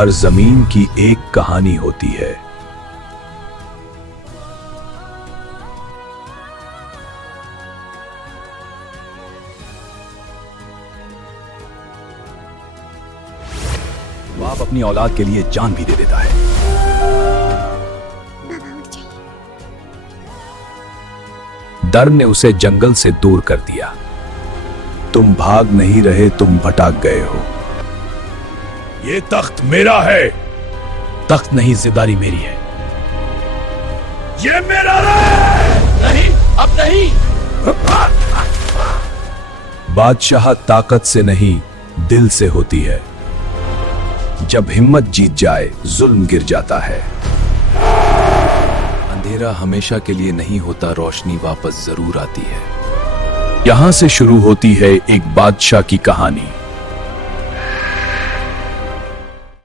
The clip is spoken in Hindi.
हर जमीन की एक कहानी होती है। बाप अपनी औलाद के लिए जान भी दे देता है। डर ने उसे जंगल से दूर कर दिया। तुम भाग नहीं रहे, तुम भटक गए हो। ये तख्त मेरा है। तख्त नहीं, जिम्मेदारी मेरी है। ये मेरा है। नहीं, अब नहीं। बादशाह ताकत से नहीं, दिल से होती है। जब हिम्मत जीत जाए, जुल्म गिर जाता है। अंधेरा हमेशा के लिए नहीं होता, रोशनी वापस जरूर आती है। यहां से शुरू होती है एक बादशाह की कहानी।